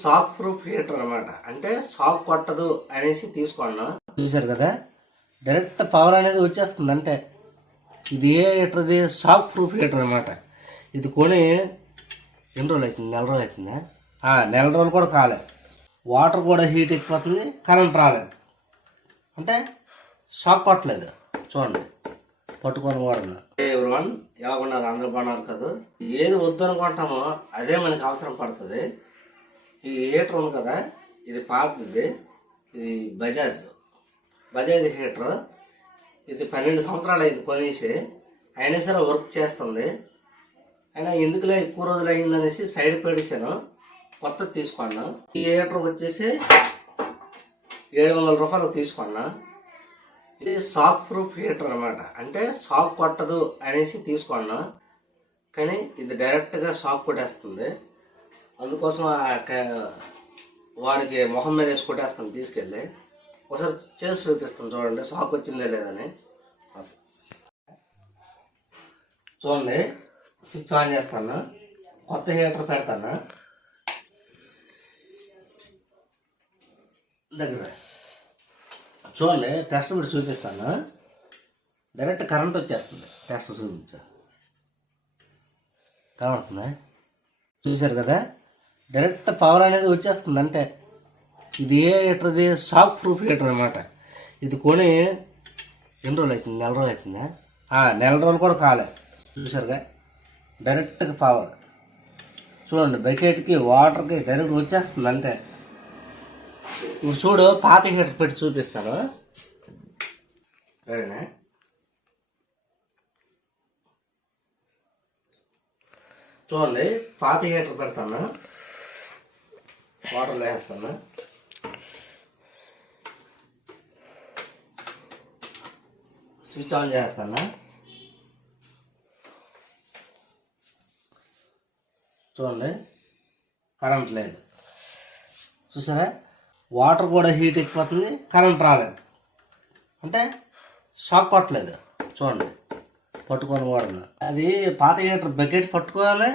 Shock proof heater అనమాట. అంటే shock కొట్టదు అనేసి తీసుకున్నా. చూశారు కదా, డైరెక్ట్ పవర్ అనేది వచ్చేస్తుంది. అంటే ఇది ఏ హీటర్ది? షాక్ ప్రూఫ్ హీటర్ అనమాట. ఇది కొని ఎన్ని రోజులు అవుతుంది? నెల రోజులు అవుతుందా? నెల రోజులు కూడా కాలేదు. వాటర్ కూడా హీట్ ఎక్కిపోతుంది, కరెంట్ రాలేదు. అంటే షాక్ కొట్టలేదు. చూడండి, పట్టుకొని కూడా. ఎవరివన్ ఎలా ఉన్నారు? అందరూ బాగున్నారు కదా. ఏది వద్దు అనుకుంటామో అదే మనకి అవసరం పడుతుంది. ఈ హీటర్ ఉంది కదా, ఇది పాతది. ఇది బజాజ్ హీటర్. ఇది 12 సంవత్సరాలు అయింది కొనేసి. అయినా సరే వర్క్ చేస్తుంది. అయినా ఎందుకులే ఎక్కువ రోజులు అయిందనేసి సైడ్ పెట్టేశాను. కొత్తది తీసుకున్నా. ఈ హీటర్ వచ్చేసి 700 రూపాయలకు తీసుకున్నా. ఇది షాక్ ప్రూఫ్ హీటర్ అనమాట. అంటే షాక్ కొట్టదు అనేసి తీసుకున్నా. కానీ ఇది డైరెక్ట్గా షాక్ కొట్టేస్తుంది. అందుకోసం వాడికి మొహం మీద వేసి కొట్టేస్తాను తీసుకెళ్ళి. ఒకసారి చేసి చూపిస్తాను చూడండి, షాక్ వచ్చిందే లేదని. చూడండి, స్విచ్ ఆన్ చేస్తాను. కొత్త హీటర్ పెడతాను. దగ్గర చూడండి, టెస్ట్ పెట్టి చూపిస్తాను. డైరెక్ట్ కరెంట్ వచ్చేస్తుంది. టెస్ట్ చూపించా, కనబడుతుందా? చూశారు కదా, డైరెక్ట్ పవర్ అనేది వచ్చేస్తుంది. అంటే ఇది ఏ హీటర్ది? షాక్ ప్రూఫ్ హీటర్ అనమాట. ఇది కొని ఎన్ని రోజులు అవుతుంది? నెల రోజులు అవుతుందా? నెల రోజులు కూడా కాలేదు. చూశారుగా, డైరెక్ట్గా పవర్ చూడండి, బకెట్కి వాటర్కి డైరెక్ట్ వచ్చేస్తుంది. అంటే ఇప్పుడు చూడు, పాత హీటర్ పెట్టి చూపిస్తాను. సరేనా? చూడండి, పాత హీటర్ పెడతాను. వాటర్లో వేస్తాను. స్విచ్ ఆన్ చేస్తాను. చూడండి, కరెంట్ లేదు. చూసారా, వాటర్ కూడా హీట్ ఎక్కిపోతుంది, కరెంట్ రాలేదు. అంటే షాక్ కొట్టలేదు. చూడండి, పట్టుకొని కూడా. అది పాత హీటర్ బకెట్ పట్టుకోగానే,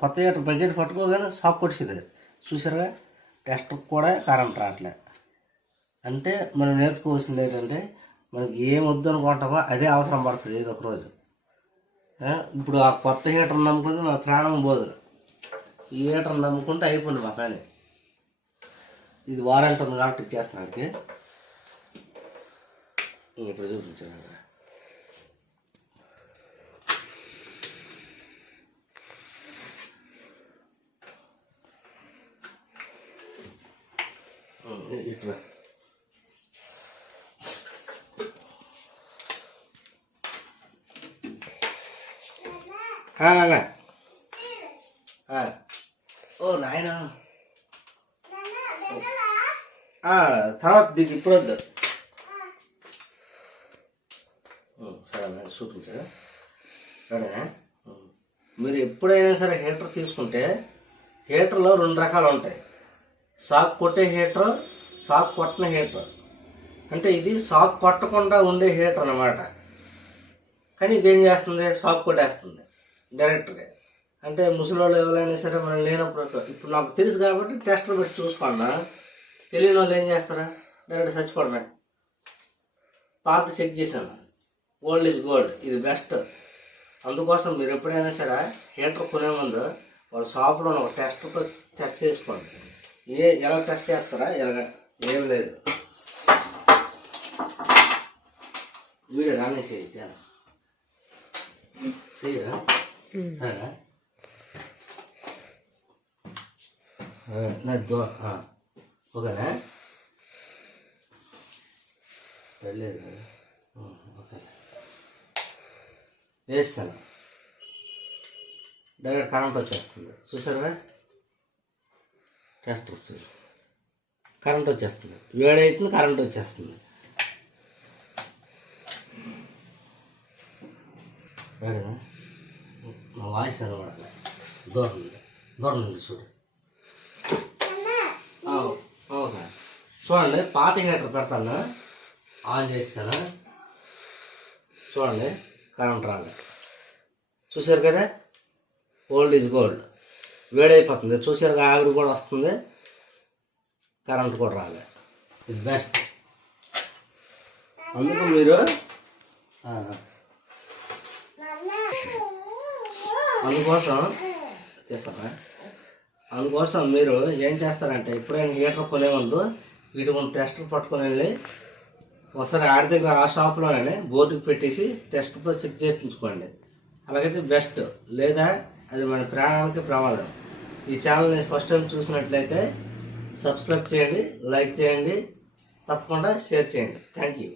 కొత్త హీటర్ బకెట్ పట్టుకోగానే షాక్ కొట్టేది. చూసారుగా, టెస్ట్ కూడా కరెంట్ రావట్లే. అంటే మనం నేర్చుకోవాల్సింది ఏంటంటే, మనకి ఏం వద్దు అనుకుంటామో అదే అవసరం పడుతుంది ఏదో ఒక రోజు. ఇప్పుడు ఆ కొత్త హీటర్ నమ్ముకుంటే మా ప్రాణం పోదు. ఈ హీటర్ నమ్ముకుంటే అయిపోయింది మా పని. ఇది వారంటీ ఉంది కాబట్టి ఇచ్చేస్తున్నాడికి. ఇప్పుడు చూపించాను. ఇట్లా ఓ నాయన, తర్వాత దీనికి ఇప్పుడు వద్దు. సరే చూపించా. సరేనా? మీరు ఎప్పుడైనా సరే హీటర్ తీసుకుంటే హీటర్లో 2 రకాలు ఉంటాయి. షాక్ కొట్టే హీటర్, షాక్ కొట్టని హీటర్. అంటే ఇది షాక్ కొట్టకుండా ఉండే హీటర్ అన్నమాట. కానీ ఇదేం చేస్తుంది? షాక్ కొట్టేస్తుంది డైరెక్ట్గా. అంటే ముసలి వాళ్ళు ఎవరైనా సరే మనం లేనప్పుడు, ఇప్పుడు నాకు తెలుసు కాబట్టి టెస్టర్ పెట్టి చూసుకున్నా. తెలియని వాళ్ళు ఏం చేస్తారా? డైరెక్ట్ చచ్చిపోవడమే. పాత చెక్ చేశాను, గోల్డ్ ఈజ్ గోల్డ్, ఇది బెస్ట్. అందుకోసం మీరు ఎప్పుడైనా సరే హీటర్ కొనే ముందు వాళ్ళ షాప్లో ఒక టెస్ట్తో టెస్ట్ చేసుకోండి. ఎలా టెస్ట్ చేస్తారా? ఎలాగ ఏం లేదు, వీడియో రానే చేయ. సరేనా? ఓకేనా? వెళ్ళలేదు. ఓకే, వేస్తాను. డైరెక్ట్ కరెంట్ వచ్చేస్తుంది. చూసారా, టెస్ట్ వస్తుంది, కరెంట్ వచ్చేస్తుంది. వేడైతుంది, కరెంట్ వచ్చేస్తుంది. రెడీనా? నా వాయిస్ అనమాట. దూరం నుండి చూడు. ఓకే, చూడండి, పాత హీటర్ పెడతాను. ఆన్ చేస్తాను. చూడండి, కరెంట్ రాలేదు. చూసారు కదా, ఓల్డ్ ఈజ్ గోల్డ్. వేడైపోతుంది. చూసారు, ఆవిరి కూడా వస్తుంది, కరెంట్ కూడా రాలే. ఇది బెస్ట్. అందుకు మీరు అందుకోసం మీరు ఏం చేస్తారంటే ఎప్పుడైనా హీటర్ కొనే ముందు వీటి కొన్ని టెస్టర్ పట్టుకొని వెళ్ళి ఒకసారి ఆడి దగ్గర ఆ షాప్లోనే బోర్డుకి పెట్టేసి టెస్ట్తో చెక్ చేయించుకోండి. అలాగైతే బెస్ట్. లేదా అది మన ప్రాణానికి ప్రమాదం. ఈ ఛానల్ని ఫస్ట్ టైం చూసినట్లయితే సబ్స్క్రైబ్ చేయండి, లైక్ చేయండి, తప్పకుండా షేర్ చేయండి. Thank you.